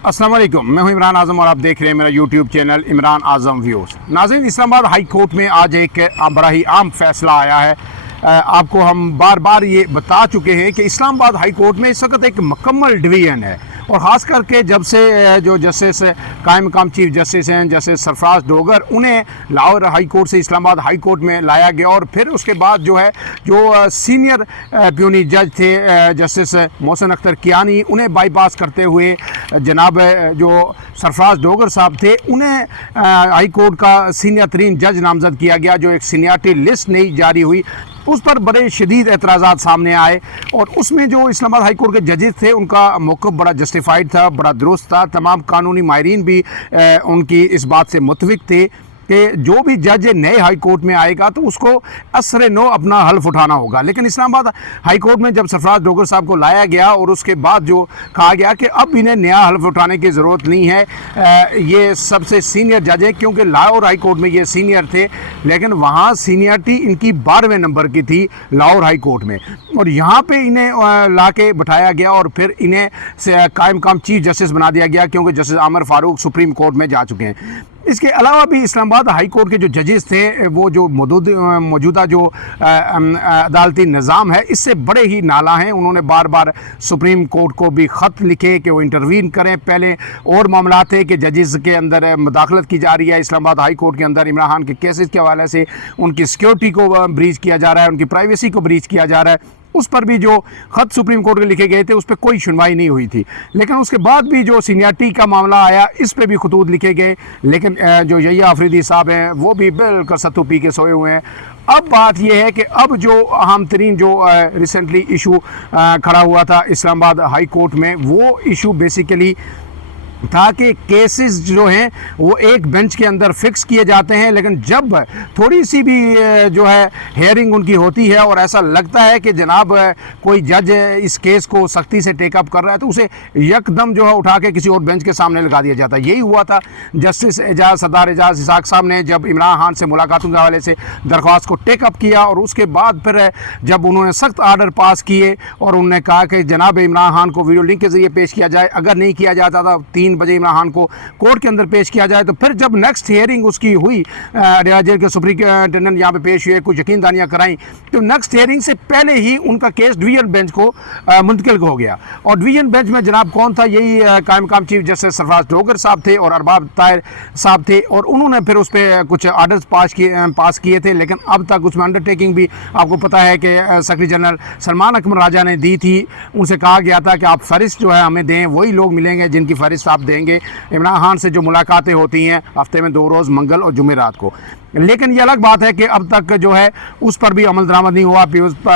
अस्सलाम वालेकुम, मैं हूं इमरान आज़म और आप देख रहे हैं मेरा यूट्यूब चैनल इमरान आज़म व्यूज़। नाज़रीन, इस्लामाबाद हाई कोर्ट में आज एक बड़ा ही अहम फैसला आया है। आपको हम बार बार ये बता चुके हैं कि इस्लामाबाद हाई कोर्ट में इस वक्त एक मुकम्मल डिवीज़न है और ख़ास करके जब से जो जस्टिस कायम मकाम चीफ जस्टिस हैं जस्टिस सरफराज डोगर, उन्हें लाहौर हाई कोर्ट से इस्लामाबाद हाई कोर्ट में लाया गया और फिर उसके बाद जो है जो सीनियर प्यूनी जज थे जस्टिस मोहसिन अख्तर कियानी, उन्हें बाईपास करते हुए जनाब जो सरफराज डोगर साहब थे उन्हें हाई कोर्ट का सीनियर तरीन जज नामजद किया गया। जो एक सीनियरिटी लिस्ट नहीं जारी हुई उस पर बड़े शदीद एतराज़ात सामने आए और उसमें जो इस्लामाबाद हाई कोर्ट के जजेस थे उनका मौक़िफ़ बड़ा जस्टिफाइड था, बड़ा दुरुस्त था। तमाम कानूनी माहिरीन भी उनकी इस बात से मुतफ़िक़ थे कि जो भी जज नए हाई कोर्ट में आएगा तो उसको असर नो अपना हल्फ उठाना होगा। लेकिन इस्लामाबाद हाई कोर्ट में जब सरफराज डोगर साहब को लाया गया और उसके बाद जो कहा गया कि अब इन्हें नया हल्फ उठाने की ज़रूरत नहीं है, ये सबसे सीनियर जज है, क्योंकि लाहौर हाई कोर्ट में ये सीनियर थे लेकिन वहाँ सीनियरिटी इनकी 12वें नंबर की थी लाहौर हाई कोर्ट में, और यहाँ पे इन्हें ला के बिठाया गया और फिर इन्हें कायम मकाम चीफ जस्टिस बना दिया गया, क्योंकि justice Aamir Farooq supreme court में जा चुके हैं। इसके अलावा भी इस्लामाबाद हाई कोर्ट के जो जजेस थे वो जो मौजूदा जो अदालती निज़ाम है इससे बड़े ही नाला हैं। उन्होंने बार बार सुप्रीम कोर्ट को भी ख़त लिखे कि वो इंटरवीन करें। पहले और मामला थे कि जजेस के अंदर मुदाखलत की जा रही है इस्लामाबाद हाई कोर्ट के अंदर, इमरान खान के केसेस के हवाले से उनकी सिक्योरिटी को ब्रीच किया जा रहा है, उनकी प्राइवेसी को ब्रीच किया जा रहा है। उस पर भी जो ख़त सुप्रीम कोर्ट के लिखे गए थे उस पर कोई सुनवाई नहीं हुई थी। लेकिन उसके बाद भी जो सीनियरिटी का मामला आया इस पर भी खतूत लिखे गए, लेकिन जो यहिया अफरीदी साहब हैं वो भी बिल्कुल सत्तू पी के सोए हुए हैं। अब बात यह है कि अब जो अहम तरीन जो रिसेंटली इशू खड़ा हुआ था इस्लामाबाद हाई कोर्ट में, वो इशू बेसिकली था कि केसेस जो हैं वो एक बेंच के अंदर फिक्स किए जाते हैं, लेकिन जब थोड़ी सी भी जो है हेयरिंग उनकी होती है और ऐसा लगता है कि जनाब कोई जज इस केस को सख्ती से टेकअप कर रहा है तो उसे यकदम जो है उठा के किसी और बेंच के सामने लगा दिया जाता है। यही हुआ था जस्टिस सरदार एजाज इसाक साहब ने जब इमरान खान से मुलाकातों के हवाले से दरख्वास्त को टेकअप किया और उसके बाद फिर जब उन्होंने सख्त आर्डर पास किए और उन्होंने कहा कि जनाब इमरान खान को वीडियो लिंक के ज़रिए पेश किया जाए, अगर नहीं किया जाता था 3 बजे इमरान खान को कोर्ट के अंदर पेश किया जाए। तो फिर जब नेक्स्ट हियरिंग उसकी हुई, जेल के सुप्रिंटेंडेंट यहाँ पे पेश हुए, कुछ यकीन दानियाँ कराई, तो नेक्स्ट हियरिंग से पहले ही उनका केस डिवीजन बेंच को मुंतकिल हो गया। और डिवीजन बेंच में जनाब कौन था, यही कायम मकाम चीफ जस्टिस सरफराज डोगर साहब थे और अरबाब ताहिर साहब थे, और उन्होंने फिर उस पर कुछ आर्डर्स पास किए थे। लेकिन अब तक उसमें अंडरटेकिंग भी आपको पता है कि सेक्रेटरी जनरल सलमान अकमर राजा ने दी थी। उनसे कहा गया था कि आप फहरिस्त जो है हमें दें, वही लोग मिलेंगे जिनकी फहरिस्त आप देंगे। इमरान खान से जो मुलाकातें होती हैं हफ्ते में 2 रोज़ मंगल और जुमेरात को। लेकिन ये अलग बात है कि अब तक जो है उस पर भी अमल दरामद नहीं हुआ।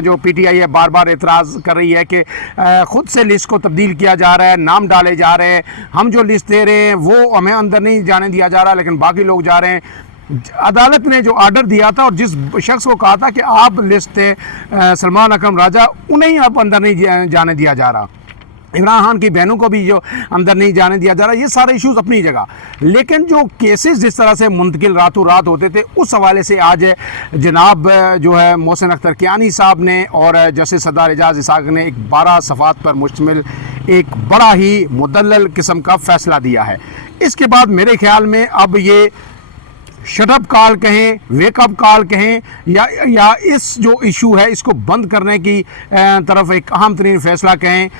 जो पीटीआई है बार बार एतराज़ कर रही है कि ख़ुद से लिस्ट को तब्दील किया जा रहा है, नाम डाले जा रहे हैं, हम जो लिस्ट दे रहे हैं वो हमें अंदर नहीं जाने दिया जा रहा, लेकिन बाकी लोग जा रहे हैं। अदालत ने जो आर्डर दिया था और जिस शख्स को कहा था कि आप लिस्ट दें सलमान अकरम राजा, उन्हें अब अंदर नहीं जाने दिया जा रहा। इमरान खान की बहनों को भी जो अंदर नहीं जाने दिया जा रहा। ये सारे इश्यूज अपनी जगह, लेकिन जो केसेस जिस तरह से मुंतकिल रातों रात होते थे उस हवाले से आज जनाब जो है मोहसिन अख्तर कियानी साहब ने और जस्टिस सरदार एजाज इसाक ने एक 12 सफ़ात पर मुश्तमिल एक बड़ा ही मुदल्लल किस्म का फ़ैसला दिया है। इसके बाद मेरे ख्याल में अब ये शटअप कॉल कहें, वेकअप कॉल कहें, या इस जो इशू है इसको बंद करने की तरफ एक अहम तरीन फैसला कहें,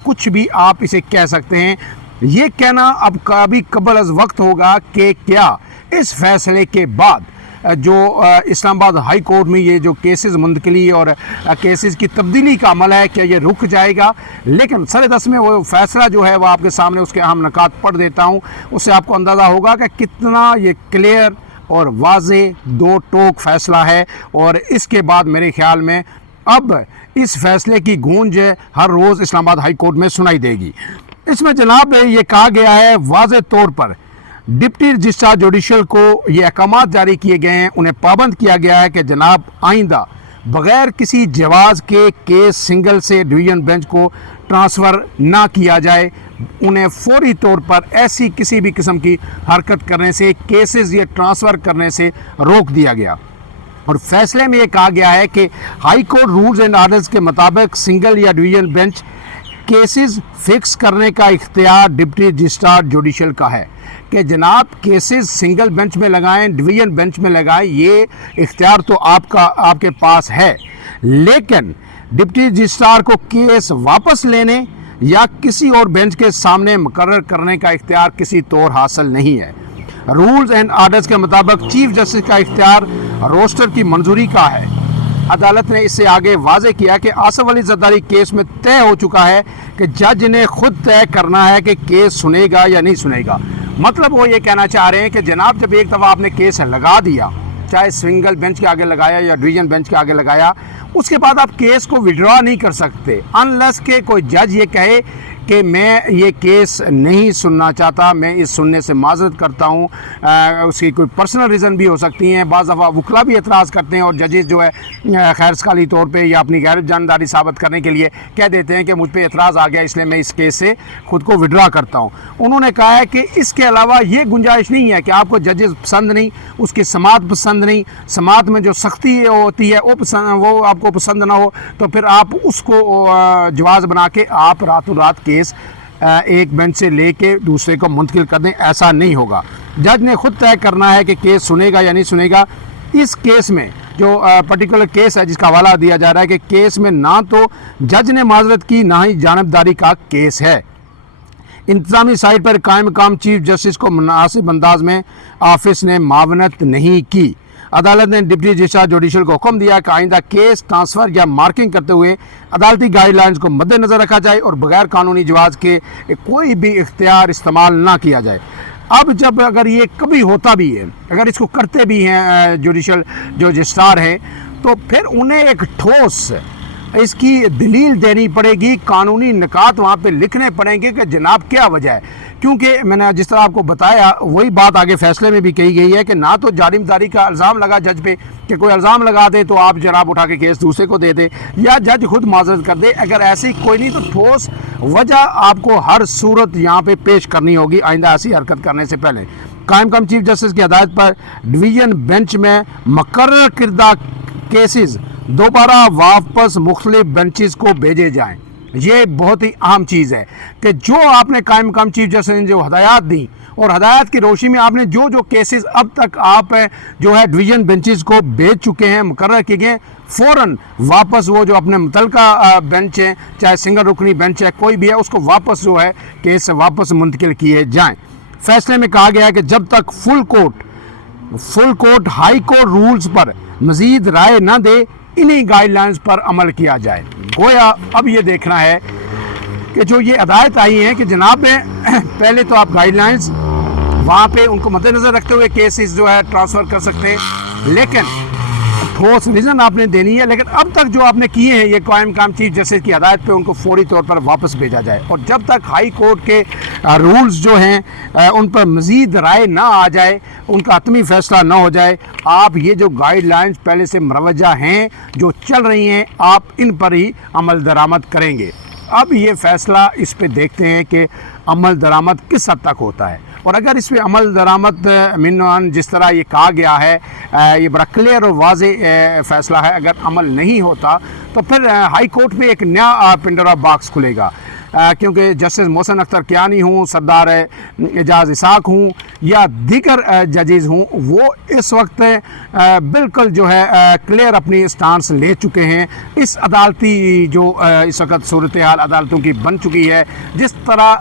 कुछ भी आप इसे कह सकते हैं। ये कहना अब कभी कबल अज़ वक्त होगा कि क्या इस फैसले के बाद जो इस्लामाबाद हाई कोर्ट में ये जो केसेस मुंतकिली और केसेस की तब्दीली का अमल है क्या ये रुक जाएगा। लेकिन सर दस में वो फैसला जो है वो आपके सामने उसके अहम नकात पढ़ देता हूँ, उससे आपको अंदाज़ा होगा कि कितना ये क्लियर और वाज़े 2 टोक फैसला है। और इसके बाद मेरे ख्याल में अब इस फैसले की गूंज हर रोज़ इस्लामाबाद हाई कोर्ट में सुनाई देगी। इसमें जनाब ये कहा गया है वाज़े तौर पर डिप्टी रजिस्ट्रार जुडिशल को ये अहकामात जारी किए गए हैं, उन्हें पाबंद किया गया है कि जनाब आइंदा बग़ैर किसी जवाज़ के केस सिंगल से डिवीज़न बेंच को ट्रांसफ़र ना किया जाए। उन्हें फौरी तौर पर ऐसी किसी भी किस्म की हरकत करने से, केसेस ये ट्रांसफ़र करने से रोक दिया गया। और फैसले में ये कहा गया है कि high court rules and orders के मुताबिक सिंगल या डिवीज़न बेंच केसेस फिक्स करने का इख्तियार डिप्टी रजिस्ट्रार जुडिशल का है कि जनाब केसेस सिंगल बेंच में लगाएं, डिवीजन बेंच में लगाएं, ये इख्तियार तो आपके पास है, लेकिन डिप्टी रजिस्ट्रार को केस वापस लेने या किसी और बेंच के सामने मुकर्रर करने का इख्तियार किसी तौर हासिल नहीं है। रूल्स एंड आर्डर्स के मुताबिक चीफ जस्टिस का इख्तियार रोस्टर की मंजूरी का है। अदालत ने इससे आगे वाजे किया कि आसिफ अली जरदारी केस में तय हो चुका है कि जज ने खुद तय करना है कि केस सुनेगा या नहीं सुनेगा। मतलब वो ये कहना चाह रहे हैं कि जनाब जब एक दफ़ा आपने केस लगा दिया, चाहे सिंगल बेंच के आगे लगाया या डिवीजन बेंच के आगे लगाया, उसके बाद आप केस को विड्रॉ नहीं कर सकते अनलेस के कोई जज ये कहे कि मैं ये केस नहीं सुनना चाहता, मैं इस सुनने से माजरत करता हूँ। उसकी कोई पर्सनल रीज़न भी हो सकती हैं। बाज़ दफ़ा वकला भी एतराज़ करते हैं और जजेस जो है खैर सकाली तौर पे या अपनी गैर जानदारी साबित करने के लिए कह देते हैं कि मुझ पर एतराज़ आ गया इसलिए मैं इस केस से ख़ुद को विड्रा करता हूँ। उन्होंने कहा है कि इसके अलावा ये गुंजाइश नहीं है कि आपको जजेस पसंद नहीं, उसकी समात पसंद नहीं, समात में जो सख्ती होती है वो आपको पसंद ना हो, तो फिर आप उसको जवाज़ बना के आप रातों रात केस एक बेंच से लेके दूसरे को मुंतकिल कर दें। ऐसा नहीं होगा। जज ने खुद तय करना है कि केस सुनेगा या नहीं सुनेगा। इस केस में जो पर्टिकुलर केस है जिसका हवाला दिया जा रहा है कि केस में ना तो जज ने माजरत की ना ही जानबदारी का केस है। इंतजामी साइड पर कायम मकाम चीफ जस्टिस को मुनासिब अंदाज में ऑफिस ने मावनत नहीं की। अदालत ने डिप्टी रजिस्ट्रार जुडिशल को हुक्म दिया कि आइंदा केस ट्रांसफ़र या मार्किंग करते हुए अदालती गाइडलाइंस को मद्देनज़र रखा जाए और बगैर कानूनी जवाज़ के कोई भी इख्तियार इस्तेमाल ना किया जाए। अब जब अगर ये कभी होता भी है, अगर इसको करते भी हैं जुडिशल जो रजिस्ट्रार है, तो फिर उन्हें एक ठोस इसकी दलील देनी पड़ेगी, कानूनी निकात वहाँ पे लिखने पड़ेंगे कि जनाब क्या वजह है। क्योंकि मैंने जिस तरह आपको बताया वही बात आगे फैसले में भी कही गई है कि ना तो जानिबदारी का इल्ज़ाम लगा जज पे कि कोई इल्ज़ाम लगा दे तो आप जनाब उठा के केस दूसरे को दे दे या जज खुद माजरत कर दे। अगर ऐसी कोई नहीं तो ठोस वजह आपको हर सूरत यहाँ पे पेश करनी होगी आइंदा ऐसी हरकत करने से पहले। कायम कम चीफ जस्टिस की हदायत पर डिवीजन बेंच में मुकर्रर किरदा केसेस दोबारा वापस मुख्तलिफ बेंचेस को भेजे जाएँ। ये बहुत ही अहम चीज़ है कि जो आपने कायम मकाम चीफ जस्टिस ने जो हदायत दी और हदायत की रोशनी में आपने जो जो केसेस अब तक आप जो है डिवीजन बेंचेस को भेज चुके हैं, मुकर्रर किए गए, फ़ौरन वापस वो जो अपने मुतलका बेंच है, चाहे सिंगल रुकनी बेंच है, कोई भी है, उसको वापस जो है केस वापस मुंतकिल किए जाएँ। फैसले में कहा गया है कि जब तक full court high court rules पर मज़ीद राय न दे इन्हीं गाइडलाइंस पर अमल किया जाए। गोया अब ये देखना है कि जो ये हदायत आई है कि जनाब पहले तो आप गाइडलाइंस वहाँ पे उनको मद्देनज़र रखते हुए केसेस जो है ट्रांसफ़र कर सकते हैं, लेकिन ठोस रीज़न आपने देनी है। लेकिन अब तक जो आपने किए हैं ये कायम मकाम चीफ जस्टिस की हदायत पे उनको फौरी तौर पर वापस भेजा जाए और जब तक हाई कोर्ट के रूल्स जो हैं उन पर मज़ीद राय ना आ जाए, उनका हतमी फैसला ना हो जाए, आप ये जो गाइडलाइंस पहले से मुरवजा हैं जो चल रही हैं आप इन पर ही अमल दरामद करेंगे। अब ये फ़ैसला इस पे देखते हैं कि अमल दरामद किस हद तक होता है और अगर इसमें अमल दरामद मिनवान जिस तरह ये कहा गया है ये बड़ा क्लियर और वाज़े फ़ैसला है, अगर अमल नहीं होता तो फिर हाई कोर्ट में एक नया पिंडोरा बॉक्स खुलेगा। क्योंकि जस्टिस मोहसिन अख्तर कियानी हूँ, सरदार एजाज इसाक हूँ या दीगर जजेज़ हूँ, वो इस वक्त बिल्कुल जो है क्लियर अपनी स्टांस ले चुके हैं। इस अदालती जो इस वक्त सूरत हाल अदालतों की बन चुकी है, जिस तरह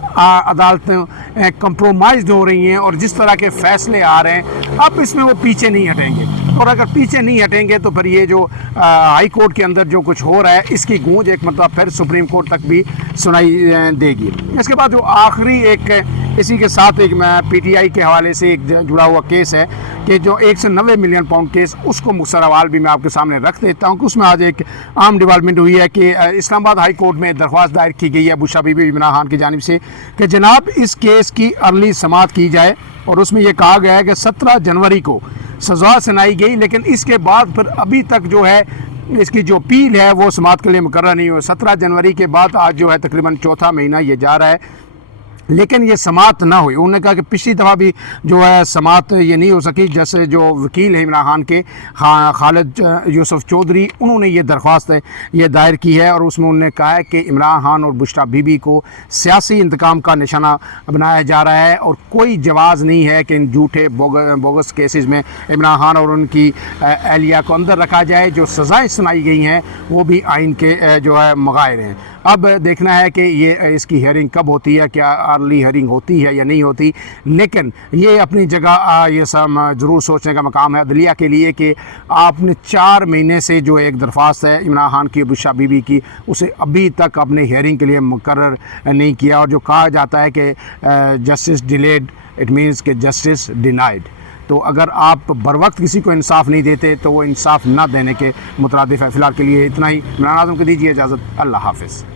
अदालतें कंप्रोमाइज़ हो रही हैं और जिस तरह के फ़ैसले आ रहे हैं, अब इसमें वो पीछे नहीं हटेंगे और अगर पीछे नहीं हटेंगे तो फिर ये जो हाई कोर्ट के अंदर जो कुछ हो रहा है इसकी गूंज एक मतलब फिर सुप्रीम कोर्ट तक भी सुनाई देगी। इसके बाद जो आखिरी एक इसी के साथ एक पीटीआई के हवाले से एक जुड़ा हुआ केस है कि जो 190 मिलियन पाउंड केस, उसको मुख्तसर अहवाल भी मैं आपके सामने रख देता हूँ कि उसमें आज एक आम डेवलपमेंट हुई है कि इस्लामाबाद हाई कोर्ट में दरख्वास्त दायर की गई है बुशरा बीबी इमरान खान की जानिब से कि जनाब इस केस की अर्ली समाअत की जाए और उसमें यह कहा गया है कि 17 जनवरी को सज़ा सुनाई गई, लेकिन इसके बाद फिर अभी तक जो है इसकी जो अपील है वो समाअत के लिए मुकर्रर नहीं हुई। 17 जनवरी के बाद आज जो है तकरीबन चौथा महीना ये जा रहा है लेकिन ये समात ना हुई। उन्होंने कहा कि पिछली दफ़ा भी जो है समात ये नहीं हो सकी, जैसे जो वकील है इमरान खान के खालिद यूसुफ चौधरी, उन्होंने ये दरख्वास्त ये दायर की है और उसमें उन्होंने कहा है कि इमरान खान और बुशरा बीबी को सियासी इंतकाम का निशाना बनाया जा रहा है और कोई जवाज़ नहीं है कि इन झूठे बोगस केसेस में इमरान खान और उनकी एहलिया को अंदर रखा जाए। जो सज़ाएँ सुनाई गई हैं वो भी आइन के जो है मुग़ायर हैं। अब देखना है कि ये इसकी हेयरिंग कब होती है, क्या अर्ली हेयरिंग होती है या नहीं होती। लेकिन ये अपनी जगह ये सब ज़रूर सोचने का मकाम है अदलिया के लिए कि आपने 4 महीने से जो एक दरख्वास्त है इमरान खान की, बुशरा बीबी की, उसे अभी तक अपने हेयरिंग के लिए मुकर्रर नहीं किया। और जो कहा जाता है कि जस्टिस डिलेड इट मीन्स कि जस्टिस डिनाइड। तो अगर आप बर वक्त किसी को इंसाफ नहीं देते तो वो इंसाफ ना देने के मुतरादिफ है। फ़िलहाल के लिए इतना ही। इमरान आज़म को दीजिए इजाज़त। अल्लाह हाफ़िज़।